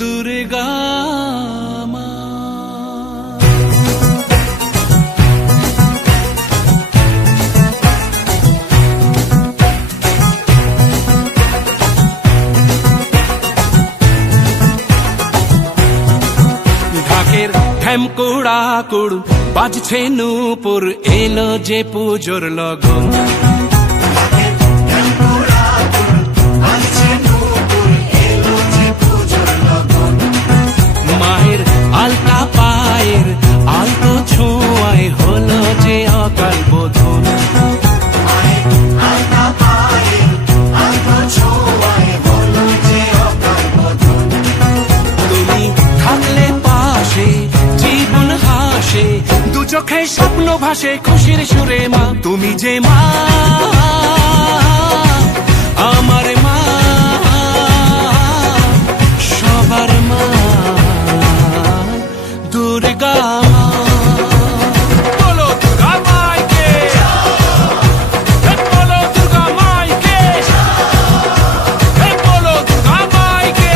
দুর্গা মা। ঢাকের ঢ্যামকুড়া কুড় বাজছে নূপুর, এলো যে পুজোর লগন। মায়ের আলতা পায়ের আলতো ছোঁয়ায় হলো যে অকাল বোধন। তুমি থাকলে পাশে জীবন হাসে, দু চোখে স্বপ্ন ভাসে খুশির সুরে মা। তুমি যে মা আমার মা, সবার মা দুর্গা মা। বলো দুর্গা মাইকে, বলো দুর্গা মাইকে, বলো দুর্গা মাইকে।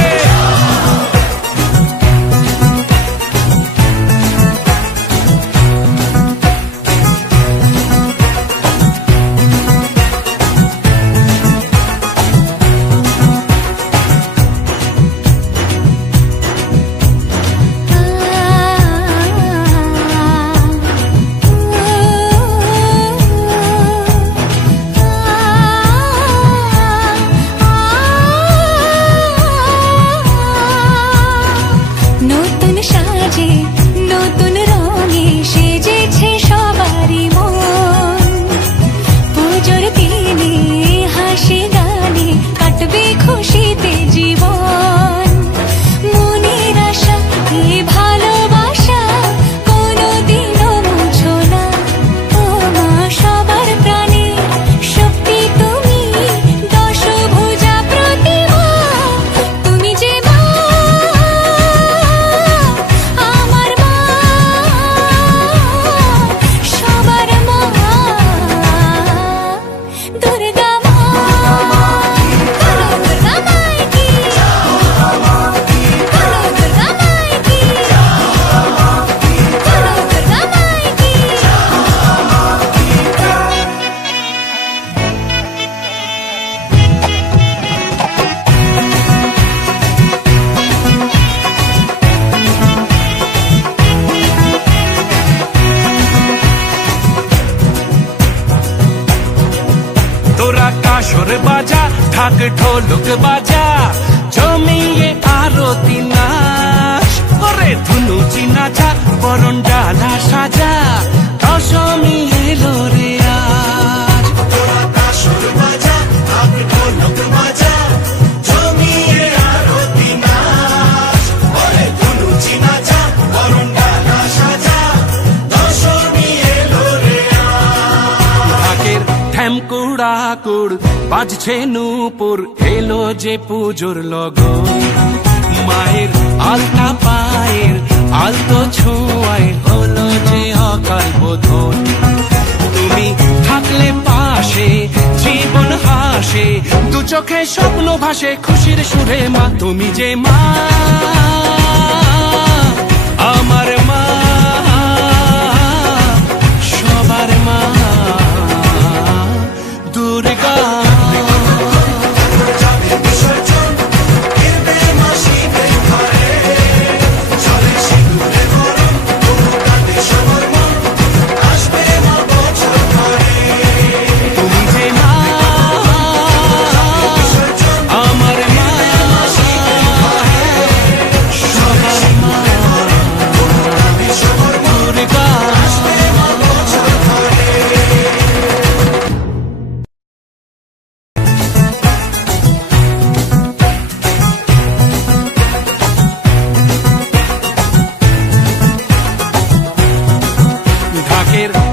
নতুন সাজে নতুন রঙে সেজেছে সবারই মন। পুজোর দিনে হাসি গানে কাটবে খুশিতে জীবন। মনের আশা এ ভালোবাসা কোনোদিনও মুছো না। ও মা সবার প্রাণে শক্তি তুমি, দশভুজা প্রতিমা। তুমি যে মা আমার মা, সবার মা দুর্গা মা। বলো দুর্গা মাইকি, বলো দুর্গা মাইকি, বলো দুর্গা মাইকি। তোরা কাসর বাজা, ঢাক ঢোলক বাজা, জমিয়ে আরতি নাচ। ওরে ধুনুচি নাচা, বরণ ডালা সাজা, দশমী এলো রে আজ। তোরা কাসর বাজা, ঢাক ঢোলক বাজা, জমিয়ে আরতি নাচ। ওরে ধুনুচি নাচা, বরণ ডালা সাজা, দশমী এলো রে আজ। ঢাকের ঢ্যামকুড়া কুড় বাজছে নূপুর, এলো যে পুজোর লগন। মায়ের আলতা পায়ের আলতো ছোঁয়ায় হলো যে অকাল বোধন। তুমি থাকলে পাশে জীবন হাসে, দু চোখে স্বপ্ন ভাসে খুশির সুরে মা। তুমি যে মা আমার মা, সবার মা দুর্গা।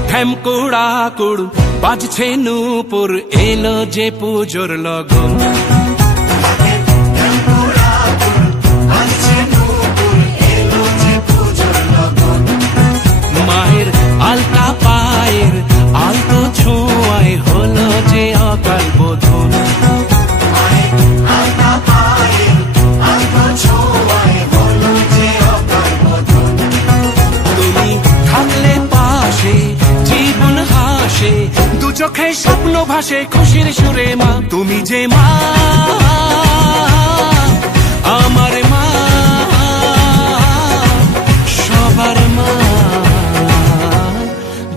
ঢ্যামকুড়া কুড় বাজছে নূপুর, এলো যে পুজোর লগন। মায়ের আলতা পায়ের আলতো ছোঁয়ায় হলো যে অকাল বোধন। আলতা পায়ের আলতো ছোঁয়ায় চোখে স্বপ্ন ভাসে খুশির সুরে মা তুমি যে মা আমার মা সবার মা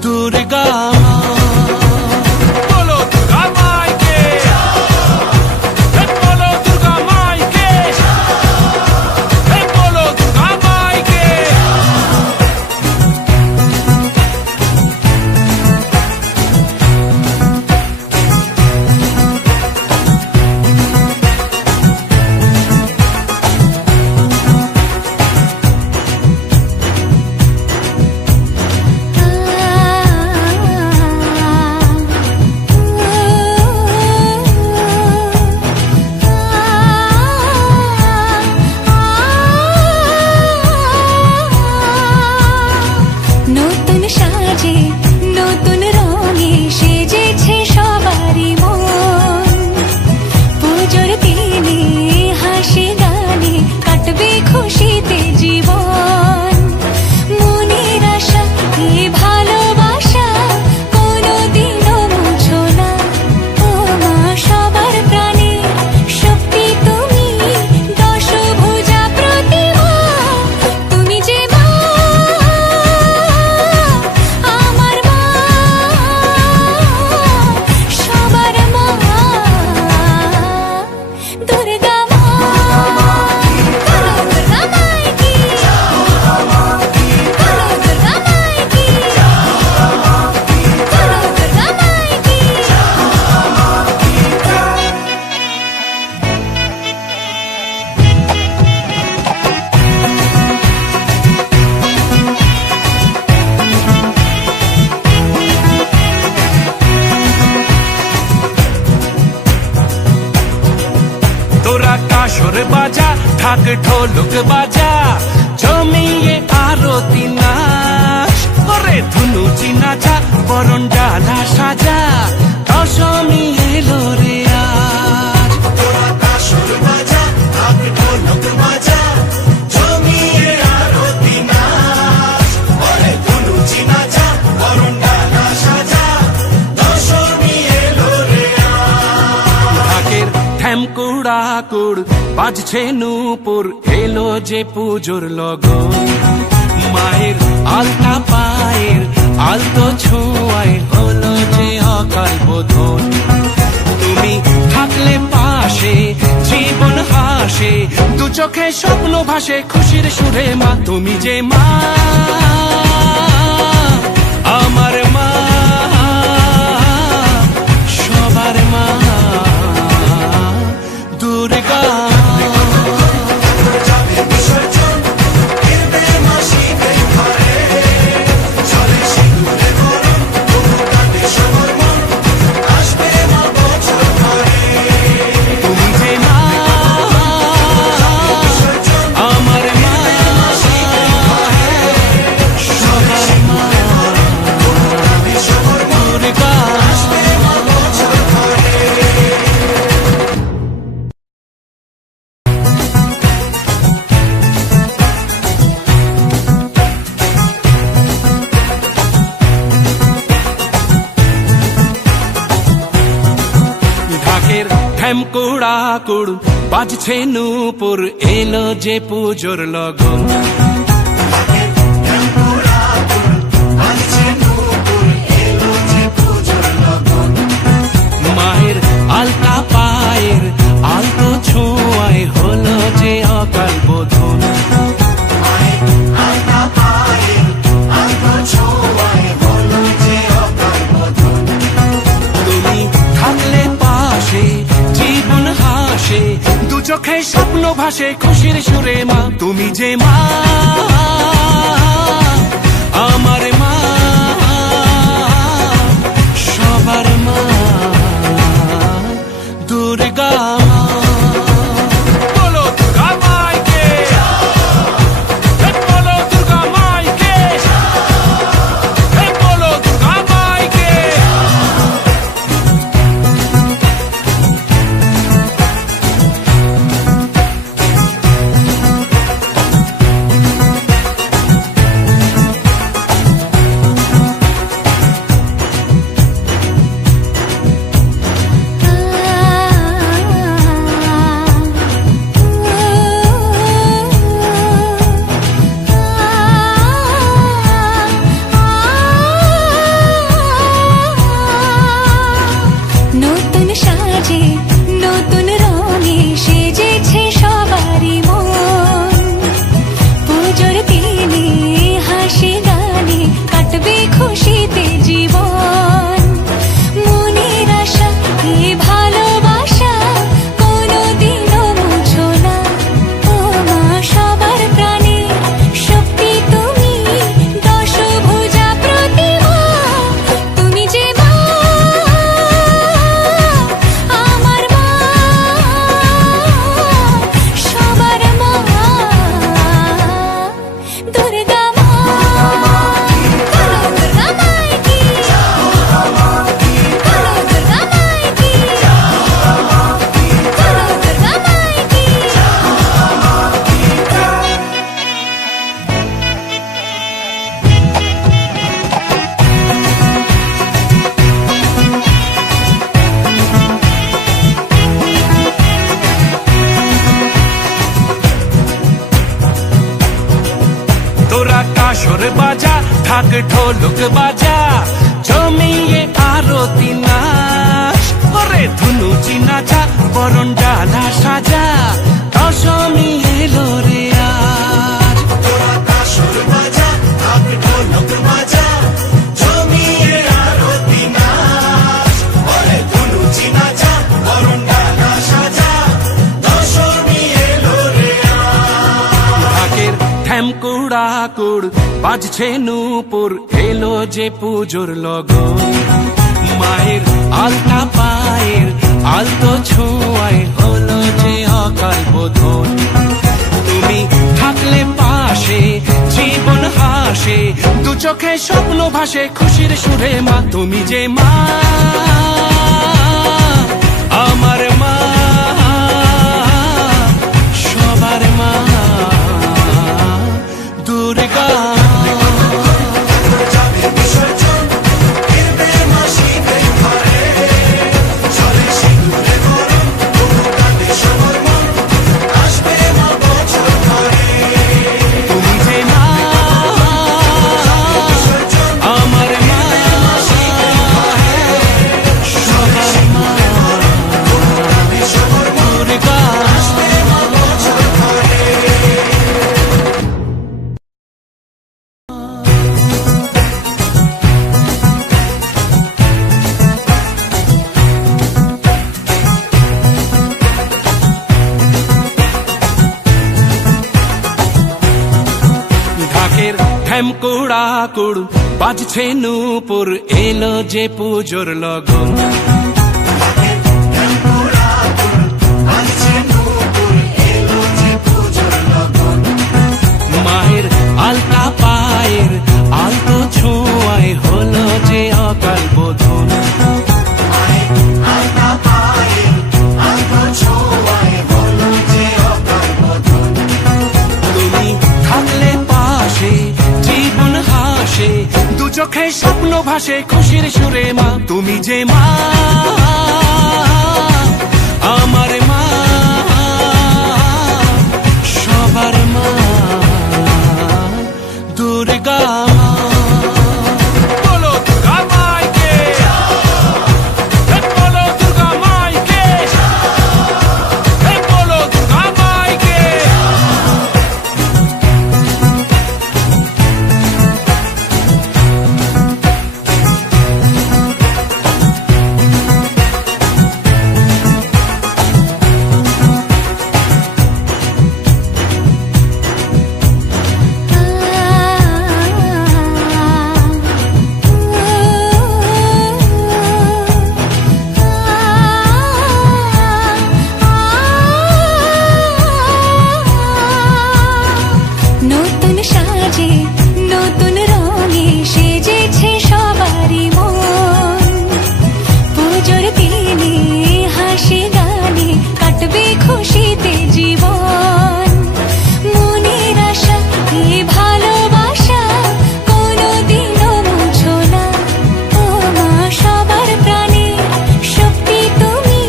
দুর্গা মা বলো দুর্গা মাইকে বলো দুর্গা মাইকে বলো দুর্গা মাইকে নতুন সাজে নতুন রঙে সেজেছে সবারই মন পুজোর দিনে হাসি গানে কাটবে খুশিতে জীবন মনের আশা এই ভালোবাসা কোনোদিনও মুছো না ও মা সবার প্রাণে শক্তি তুমি দশভুজা প্রতিমা তুমি যে মা আমার মা সবার মা দুর্গা মা বলো দুর্গা মাইকি বলো দুর্গা মাইকি বলো দুর্গা মাইকি তোরা কাসর বাজা ঢাক ঢোলক বাজা জমিয়ে আরতি নাচ ওরে ধুনুচি নাচা বরণ ডালা সাজা দশমী এলো রে আজ তোরা কাসর বাজা ঢাক ঢোলক বাজা জমিয়ে আরতি নাচ ওরে ধুনুচি নাচা বরণ ডালা সাজা দশমী এলো রে আজ ঢাকের ঠ্যামকুড়া কুড় বাজছে নূপুর এলো যে পুজোর লগন মায়ের আলতা পায়ের আলতো ছোঁয়ায় হলো যে অকাল বোধন তুমি থাকলে পাশে জীবন হাসে দু চোখে স্বপ্ন ভাসে খুশির সুরে মা তুমি যে মা আমার মা সবার মা দুর্গা তুমি যে মা আমার মা সবার মা দুর্গা ঢাকের ঠ্যামকুড়া কুড় বাজছে নূপুর এলো যে পুজোর লগন মায়ের আলতা পায়ের আলতো ছোঁয়ায় হলো যে অকাল বোধন তুমি থাকলে পাশে জীবন হাসে দু চোখে স্বপ্ন ভাসে খুশির সুরে মা তুমি যে মা আমার মা সবার মা দুর্গা মা বলো দুর্গা মাইকে বলো দুর্গা মাইকে বলো দুর্গা মাইকে কাসর বাজা ঢাক ঢোলক বাজা জমিয়ে আরতি নাচ ওরে ধুনুচি নাচা বরণ ডালা সাজা দশমী এলো রে আজ। তোরা কাসর বাজা ঢাক ঢোলক বাজা জমিয়ে আরতি নাচ ওরে ধুনুচি নাচা বরণ ডালা সাজা দশমী এলো রে আজ। ঢাকের ঠ্যাম কুড়াকুড় বাজছে নূপুর এলো যে পুজোর লগন মায়ের আলতা পায়ের আলতো ছোঁয়ায় হলো যে অকাল বোধন তুমি থাকলে পাশে জীবন হাসে দু চোখে স্বপ্ন ভাসে খুশির সুরে মা তুমি যে মা আমার মা সবার মা দুর্গা। যাবে বিসর্জন ফিরবে মা শিবের ঘরে চলে সিঁদুরে গরম তবু কাঁদে সবার মন আসবে মা বছর ঘরে। তুমি যে মা আমার মা সবার মা দুর্গা। ঢাকের ঠ্যাম কুড়াকুড় বাজছে নূপুর এলো যে পুজোর লগন মায়ের আলতা পায়ের আলতো ছোঁয়ায় হলো যে অকাল বোধন তুমি থাকলে পাশে জীবন হাসে দু চোখে স্বপ্ন ভাসে খুশির সুরে মা তুমি যে মা আমার মা সবার মা দুর্গা মা। বলো দুর্গা মাইকে বলো দুর্গা মাইকে বলো দুর্গা মাইকে। নতুন সাজে নতুন রঙে সেজেছে সবারই মন পুজোর দিনে হাসি গানে কাটবে খুশিতে জীবন মনের আশা এ ভালোবাসা কোনোদিনও মুছো না ও মা সবার প্রাণে শক্তি তুমি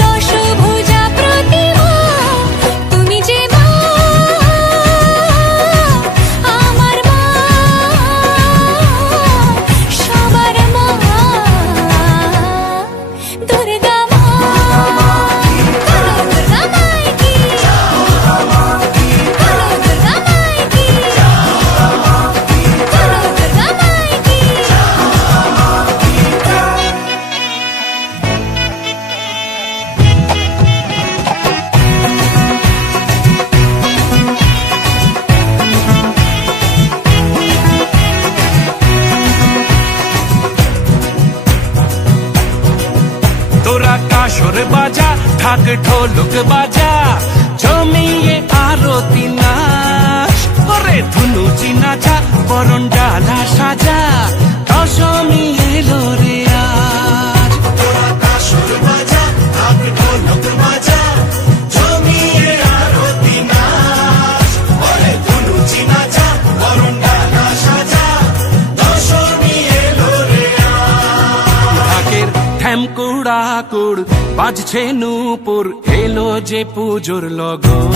দশভুজা প্রতিমা তুমি যে মা আমার মা সবার মা দুর্গা মা বলো দুর্গা মাইকি বলো দুর্গা মাইকি বলো দুর্গা মাইকি। তোরা কাসর বাজা ঢাক ঢোলক বাজা জমিয়ে আরতি নাচ ওরে ধুনুচি নাচা বরণ ডালা সাজা দশমী এলো রে আজ। তোরা কাসর বাজা ঢাক ঢোলক বাজা জমিয়ে আরতি নাচ ওরে ধুনুচি নাচা বরণ ডালা সাজা দশমী এলো রে আজ। ঢাকের ঠ্যাম কুড়াকুড় বাজছে নূপুর এলো যে পুজোর লগন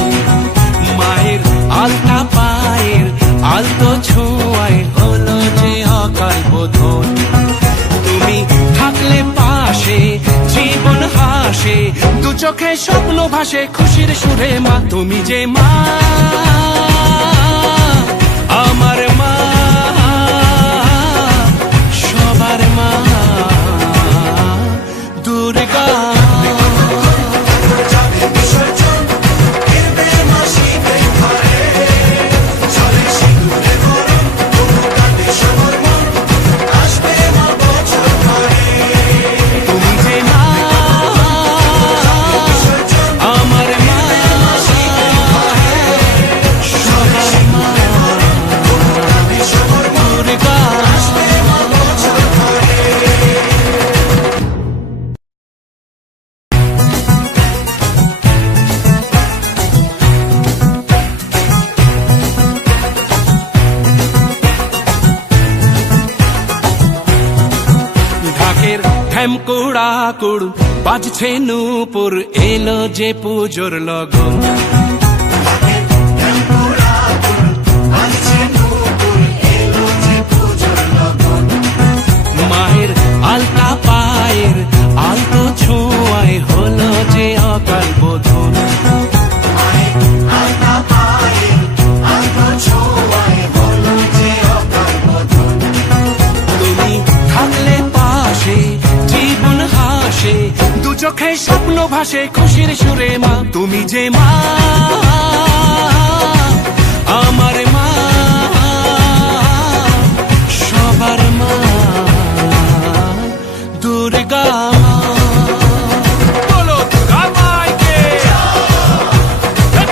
মায়ের আলতা পায়ের আলতো ছোঁয়া চোখে স্বপ্ন ভাসে খুশির সুরে মা তুমি যে মা আমার মা সবার মা দুর্গা কুড়াকুড় বাজছে নূপুর এলো যে পুজোর লগন মায়ের আলতা পায়ের আলতো ছোঁয়ায় হলো যে অকাল বোধন তুমি থাকলে পাশে জীবন হাসে দু চোখে স্বপ্ন ভাসে খুশির সুরে মা তুমি যে মা আমার মা সবার মা দুর্গা বলো দুর্গা মাইকে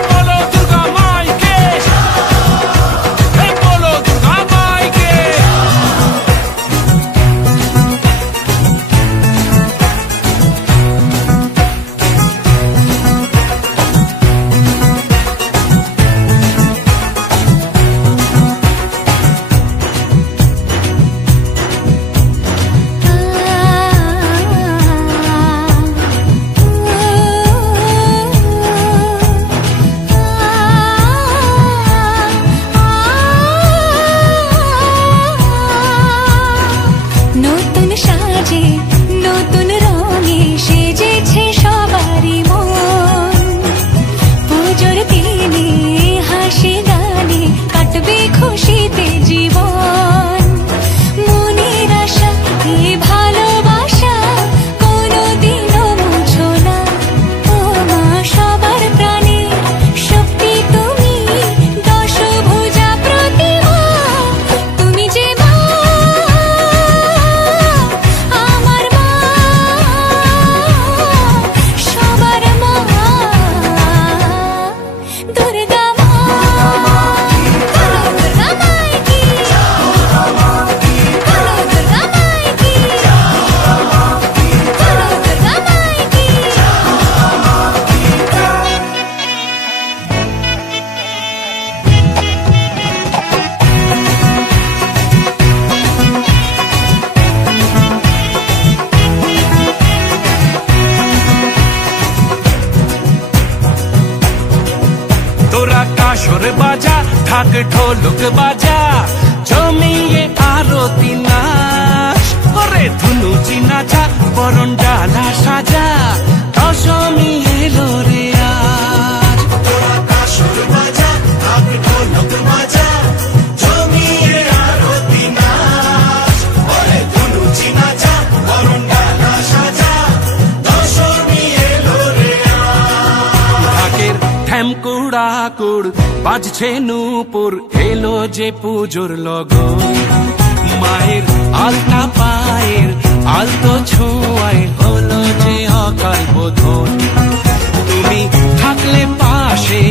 বলো দুর্গা মাইকে বলো দুর্গা মাইকে নতুন সাজে নতুন রঙে সেজেছে সবারই মন পুজোর দিনে হাসি গানে কাটবে খুশিতে জীবন মনের আশা এই ভালোবাসা কোনোদিনও মুছো না ও মা সবার প্রাণে শক্তি তুমি দশভুজা প্রতিমা তুমি যে মা আমার মা সবার মা দুর্গা মা দুর্গা মাইকি দুর্গা মাইকি দুর্গা মাইকি তোরা কাসর বাজা ঢাক ঢোলক বাজা জমিয়ে আরতি নাচ করে ধুনুচি নাচা বরণ ডালা সাজা দশমী এলো রে আজ ঢাকের ঠ্যাম কুড়াকুড় বাজছে নূপুর এলো যে পুজোর লগন মায়ের আলতা পায়ের আলতো ছোঁয়ায় হলো যে অকাল বোধন তুমি থাকলে পাশে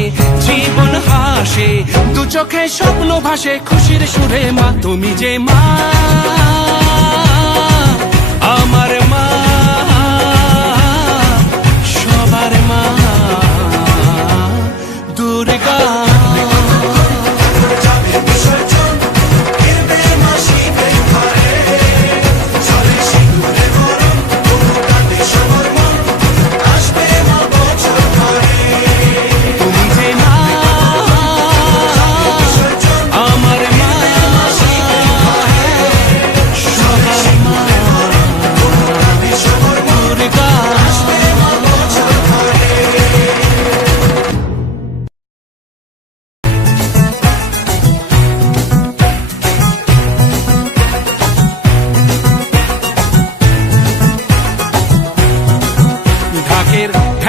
জীবন হাসে দু চোখে স্বপ্ন ভাসে খুশির সুরে মা তুমি যে মা আমার মা সবার মা দুর্গা আমার মা সবার মা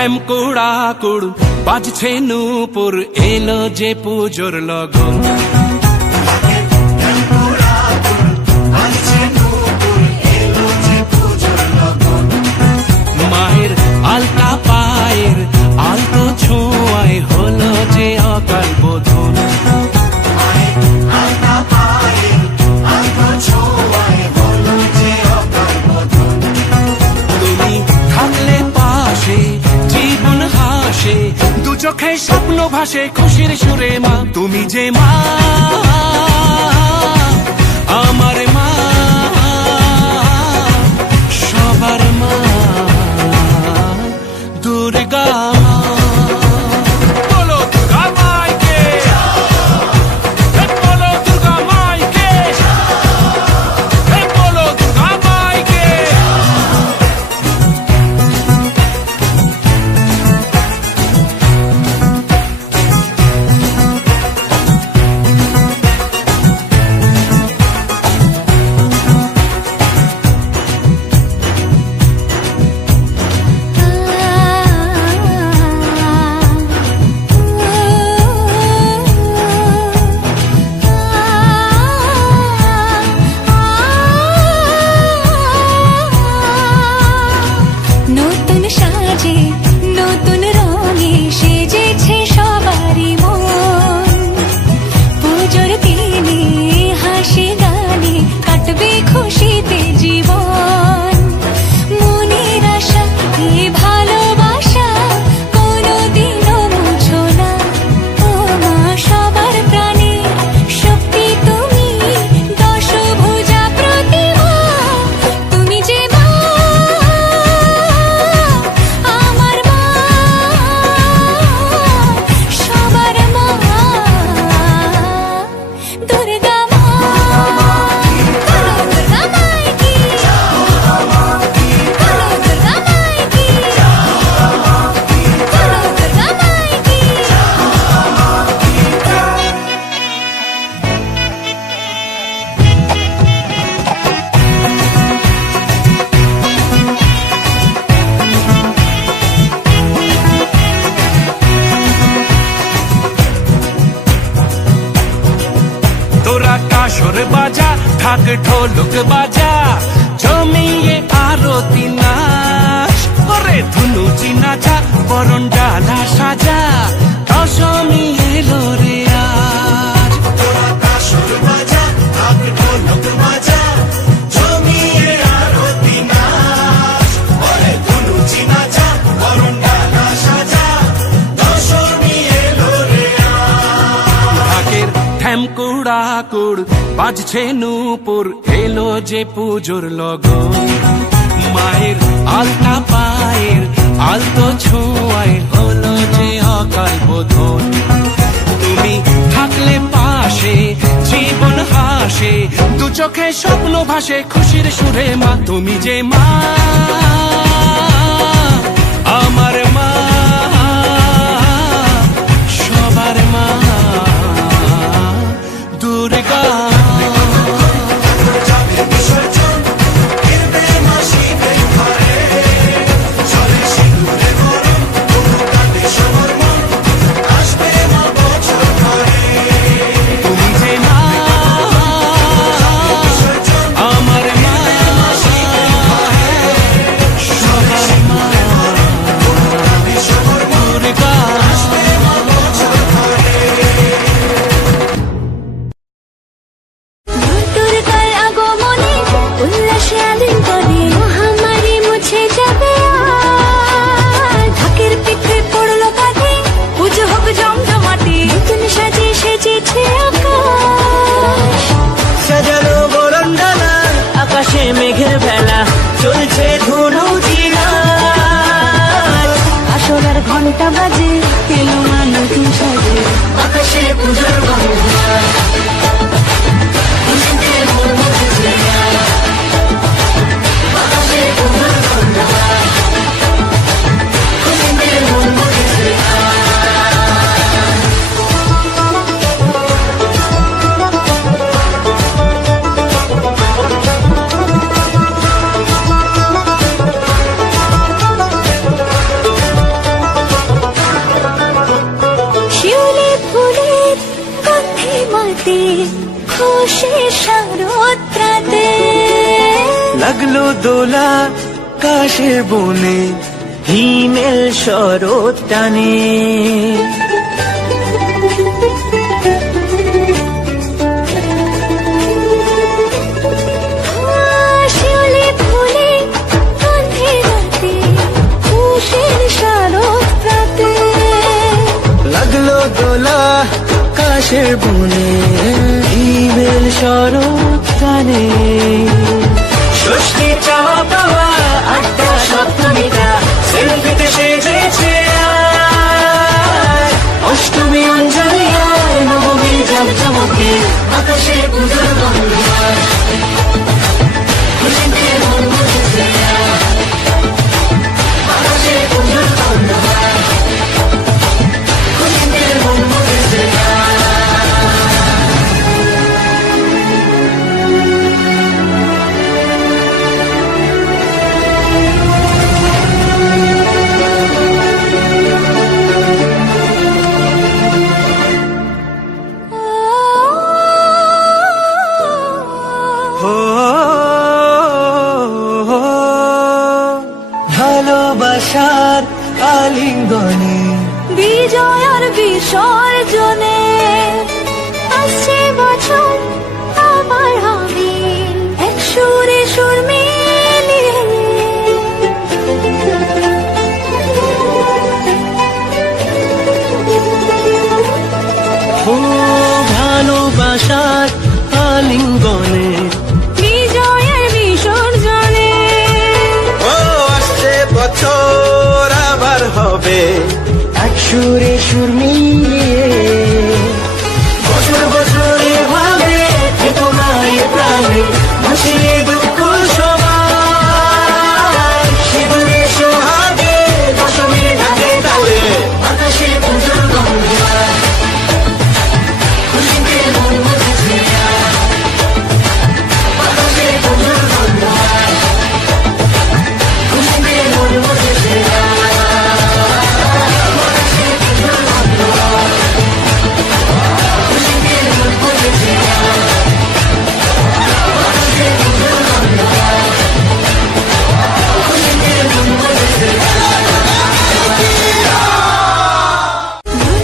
কুড়াকুড় বাজছে নূপুর এলো যে পুজোর লগন মায়ের আলতা পায়ের আলতো ছোঁয়ায় হলো যে অকাল বোধন তুমি থাকলে পাশে জীবন হাসে দু চোখে স্বপ্ন ভাসে খুশির সুরে মা তুমি যে মা আমার মা সবার মা দুর্গা মা বলো দুর্গা মাইকে বলো দুর্গা মাইকে বলো দুর্গা মাইকে নতুন সাজে নতুন রঙে সেজেছে সবারই মন পুজোর দিনে হাসি গানে কাটবে খুশিতে জীবন মনের আশা এ ভালোবাসা কোনোদিনও মুছো না ও মা সবার প্রাণে শক্তি তুমি দশভুজা প্রতিমা তুমি যে মা আমার মা সবার মা দুর্গা মা বলো দুর্গা মাইকি বলো দুর্গা মাইকি বলো দুর্গা মাইকি তোরা কাসর বাজা ঢাক ঢোলক বাজা জমিয়ে আরতি নাচ ওরে ধুনুচি নাচা বরণ ডালা সাজা দশমী এলো রে আজ ঢাকের ঠ্যাম কুড়াকুড় বাজছে নূপুর এলো যে পুজোর লগন মায়ের আলতা পায়ের আলতো ছোঁয়ায় হলো যে অকাল বোধন তুমি থাকলে পাশে জীবন হাসে দু চোখে স্বপ্ন ভাসে খুশির সুরে মা তুমি যে মা আমার মা সবার মা দুর্গা তুমি যে মা আমার মা সবার মা মাতি খুশি শারদরাতে লাগলো দোলা কাশের বনে হিমেল শরৎ টানে শিউলি ফুলে গন্ধে রাতে খুশির শারদরাতে লাগলো দোলা কাশের বনে হিমেল শরৎ টানে ষষ্ঠী চাওয়া পাওয়া আড্ডা সপ্তমীটা সেলফিতে সেজেছে অষ্টমী অঞ্জলি আর নবমী জমজমকে আকাশে পুজোর গন্ধ খুশিতে মন মুছেছে আকাশে পুজোর গন্ধ খুশিতে মন মুছেছে ভালোবাসার আলিঙ্গনে বিজয় আর বিসর্জনে আসছে বছর আবার হবে এক সুরে সুর মিলিয়ে ও ভালোবাসার আলিঙ্গনে বিজয় আর বিসর্জনে ও আসছে বছর আবার হবে এক সুরে সুর মিলিয়ে বছর বছর এভাবে তোমার প্রাণে ভাসিয়ে দুঃখ সবার সিঁদুরে সোহাগে দশমীর ঢাকে তালে আকাশে পুজোর গন্ধ খুশিতে মন মুছেছে আকাশে পুজোর গন্ধ খুশিতে মন মুছেছে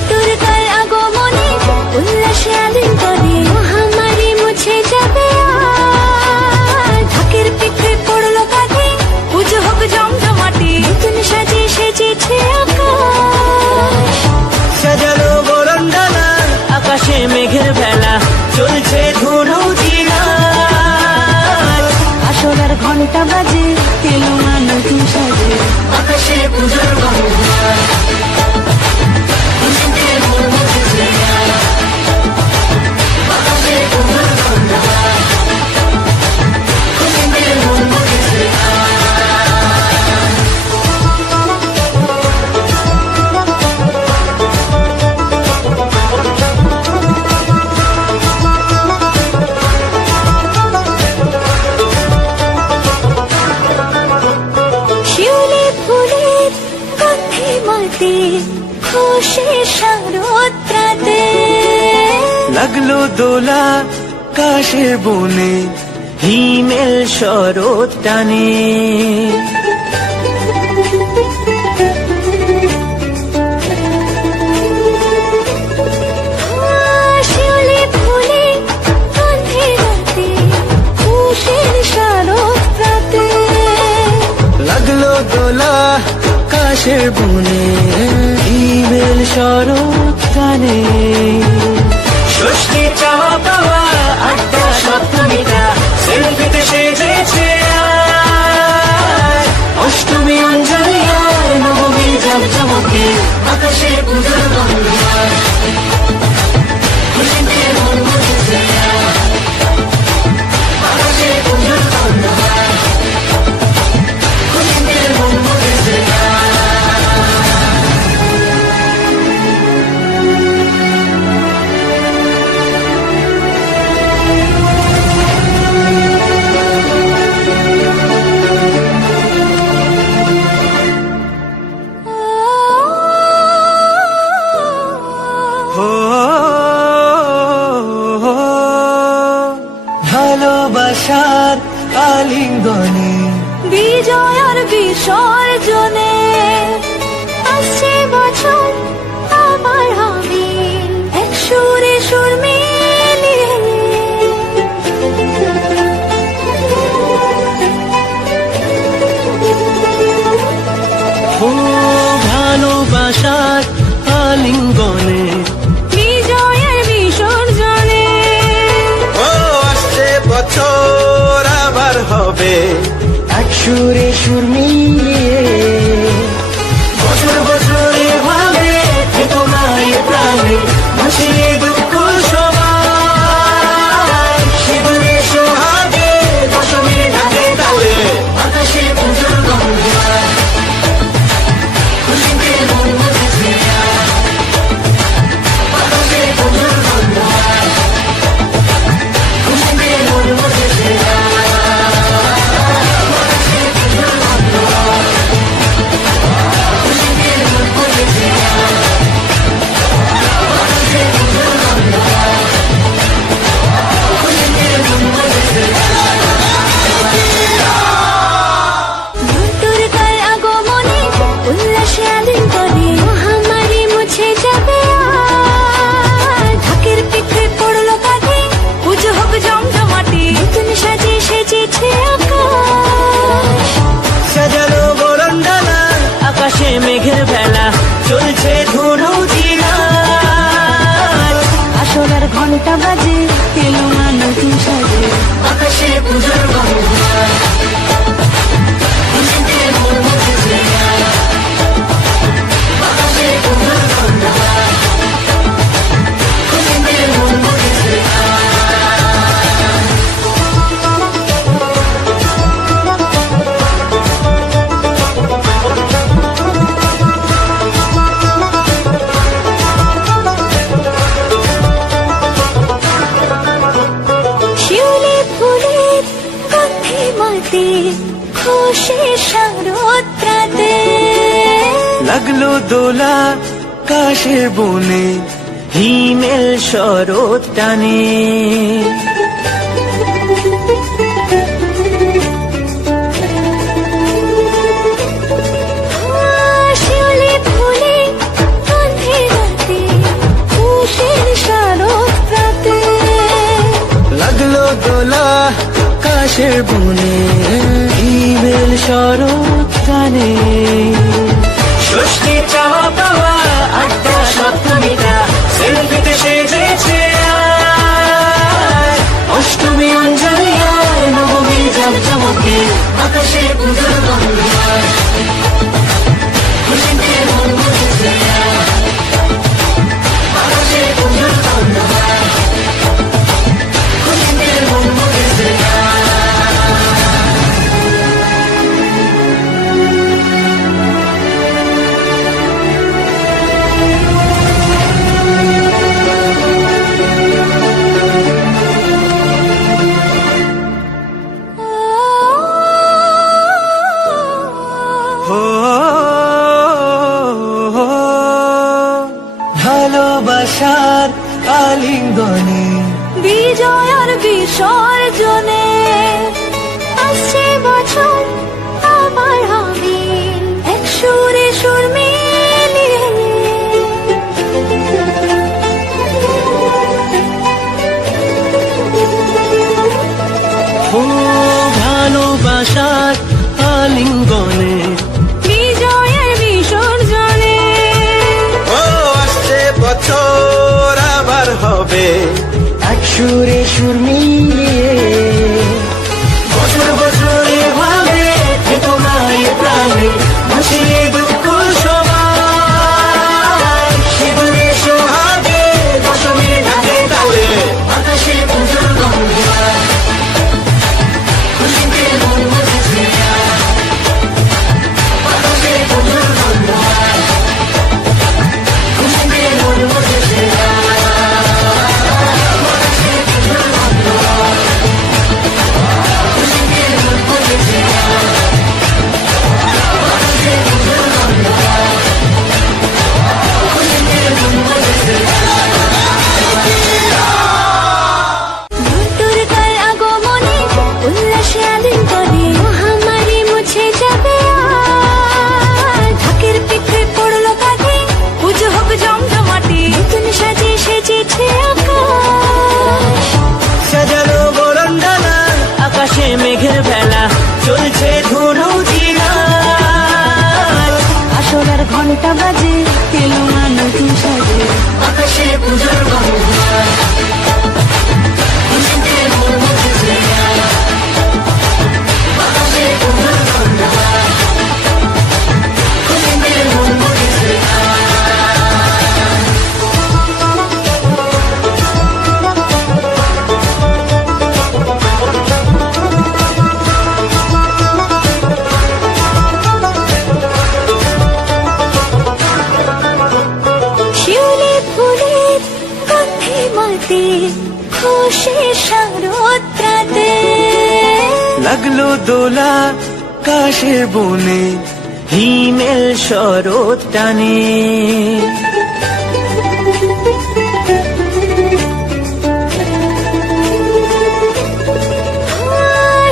দুর্গার আগমনে উল্লাসে আলিঙ্গনে মহামারী মুছে যাবে আর ঢাকের পিঠে পড়লো কাঁধে পুজো হোক জমজমাটি নতুন সাজে সেজেছে আকাশ সাজানো বরণডালা আকাশে মেঘের ভেলা চলছে ধুলো জিনা আসলার ঘন্টা বাজে এলো না নতুন সাজে আকাশে পুজোর গন্ধ খুশিতে মন মুছেছে আকাশে পুজোর গন্ধ খুশিতে মন মুছেছে শিউলি ফুলের গন্ধে মাতি খুশি শারদরাতে লাগলো দোলা কাশের বনে হিমেল শরৎ টানে শিউলি ফুলে গন্ধে রাতে খুশির শারদরাতে লাগলো দোলা কাশের বনে হিমেল শরৎ টানে ষষ্ঠী চাওয়া পাওয়া আড্ডা সপ্তমীটা সেলফিতে সেজেছে অষ্টমী অঞ্জলি আর নবমী জমজমকে আকাশে পুজোর গন্ধ খুশিতে মন মুছেছে আকাশে পুজোর গন্ধ খুশিতে মন মুছেছে ভালোবাসার আলিঙ্গনে বিজয় আর বিসর্জনে আসছে বছর আবার হবে এক সুরে সুর মিলিয়ে। ও ভালোবাসার আলিঙ্গনে বিজয় আর বিসর্জনে ও আসছে বছর আবার হবে এক সুরে সুর মিলিয়ে। বছর বছর এভাবে তোমায় প্রাণে ভাসিয়ে দুঃখ সবাই শিবনে সোহাগে দশমীর ঢাকে তালে আকাশে পুজোর গঙ্গা খুশিতে মন মুছেছে আকাশে পুজোর গঙ্গা খুশিতে মন মুছেছে। দুর্গার আগমনে উল্লাসে আলিঙ্গনে মহামারী মুছে যাবে আর ঢাকের পিঠে পড়লো কাঁধে পুজো হোক জমজমাটি নতুন সাজে সেজেছে আকাশ। সাজানো বরণডালা আকাশে মেঘের বেলা চলছে ধনু জিনা আসরের ঘন্টা বাজে এলো মা নতুন সাজে আকাশে পুজোর গঙ্গা খুশিতে মন মুছেছে আকাশে পুজোর গঙ্গা খুশিতে মন মুছেছে। শিউলি ফুলের গন্ধে মাতে খুশি শারদ রাতে লাগলো দোলা কাশের বনে হিমেল শরৎ টানে শিউলি ফুলে গন্ধে রাতে খুশির শারদ রাতে লাগলো দোলা কাশের বনে হিমেল শরৎ টানে ষষ্ঠী চাওয়া পাওয়া আড্ডা সপ্তমীটা সেলফিতে সেজেছে আজ। অষ্টমী অঞ্জলি আর নবমী জমজমকে আকাশে পুজোর গঙ্গা খুশিতে মন মুছেছে আকাশে পুজোর গঙ্গা খুশিতে মন মুছেছে। ও ভালোবাসার আলিঙ্গনে বিজয় আর বিসর্জনে আসছে বছর আবার হবে এক সুরে সুর মিলিয়ে। ও ভালোবাসার আলিঙ্গনে বিজয় আর বিসর্জনে ও আসছে বছর আবার হবে এক সুরে সুর মিলিয়ে। বছর বছর এভাবে তোমায় প্রাণে ভাসিয়ে দুঃখ সবাই শিবনে সোহাগে দশমীর ঢাকে তালে আকাশে পুজোর গঙ্গা খুশিতে মন মুছেছে আকাশে পুজোর গঙ্গা খুশিতে মন মুছেছে আকাশে পুজোর গঙ্গা বারোটা বাজে এলো মা নতুন সাজে আকাশে পুজোর গন্ধ খুশিতে মন মুখেছে আকাশে পুজোর গন্ধ খুশিতে মন মুখেছে খুশি শারদরাতে লাগলো দোলা কাশের বনে হিমেল শরৎ টানে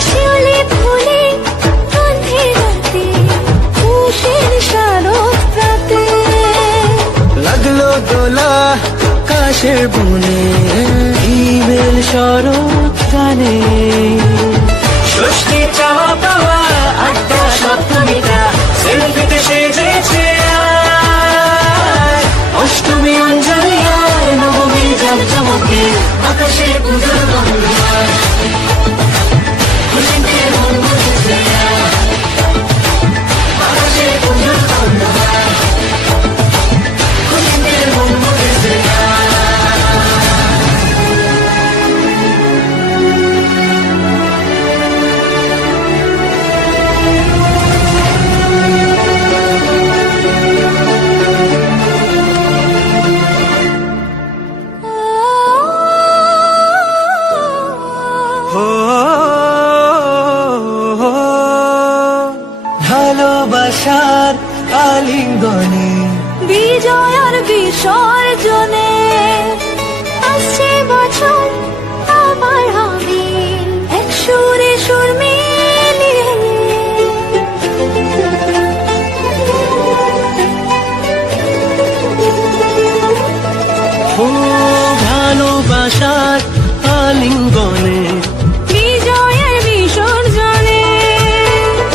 শিউলি ফুলে গন্ধে রাতে খুশির শারদরাতে লাগলো দোলা কাশের বনে হিমেল শরৎ টানে ষষ্ঠী চাওয়া পাওয়া আড্ডা সপ্তমীটা সেলফিতে সেজেছে অষ্টমী অঞ্জলি আর নবমী জামজমকে আকাশে পুজোর গন্ধ খুশিতে মন মুখেছে আকাশে পুজোর গন্ধ খুশিতে মন মুখেছে ভালোবাসার আলিঙ্গনে বিজয় আর বিসর্জনে আসছে বছর আবার হবে এক সুরে সুর মিলিয়ে ও ভালোবাসার আলিঙ্গনে বিজয় আর বিসর্জনে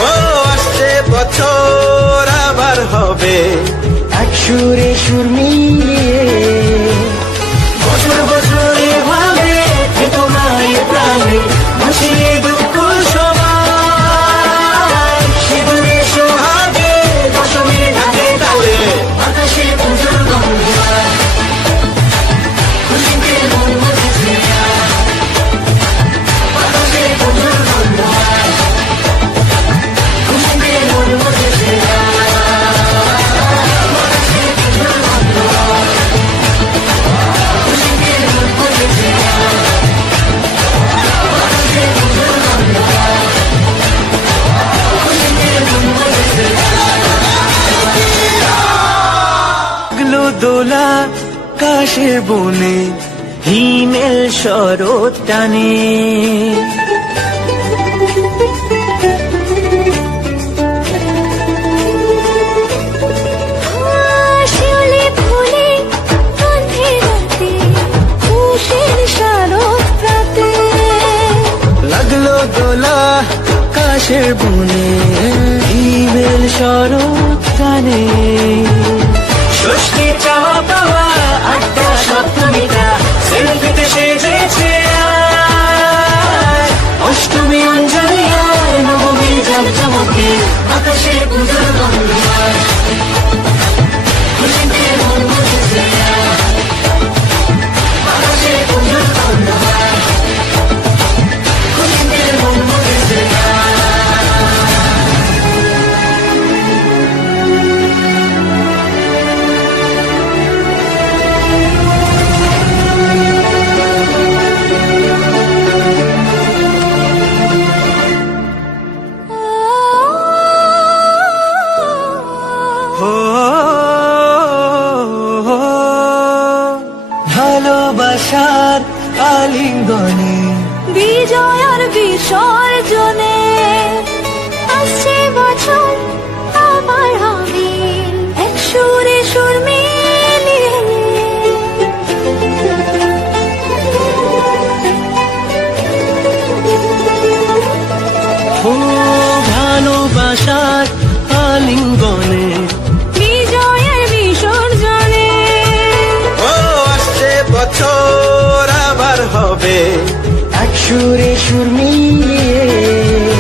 ও আসছে বছর আবার হবে এক সুরে সুর মিলিয়ে বছর বছর এভাবে তোমার প্রাণে ভাসিয়ে দুঃখ সবাই সিঁদুরে সোহাগে দশমীর ঢাকে তালে আকাশে পুজোর গন্ধ খুশিতে মন মুখেছে আকাশে পুজোর গন্ধ খুশিতে মন মুখেছে আকাশে পুজোর গন্ধ খুশিতে মন মুখেছে আকাশে পুজোর গন্ধ খুশিতে মন মুখেছে লাগলো দোলা কাশের বনে হিমেল শরৎ টানে শিউলি ফুলে গন্ধে রাতে খুশির শারদরাতে লাগলো দোলা কাশের বনে হিমেল শরৎ টানে ষষ্ঠী চাওয়া পাওয়া আড্ডা সপ্তমীটা সেলফিতে সেজেছে অষ্টমী অঞ্জলি আর নবমী জামজমকে আকাশে পুজোর গন্ধ খুশিতে মন মুখেছে আকাশে পুজোর গন্ধ খুশিতে মন মুখেছে ও ভালোবাসার আলিঙ্গনে বিজয় আর বিসর্জনে আসছে বছর আবার হবে এক সুরে সুর মিলিয়ে ও ভালোবাসার আলিঙ্গনে বিজয় আর যাবে এক সুরে সুর মিলিয়ে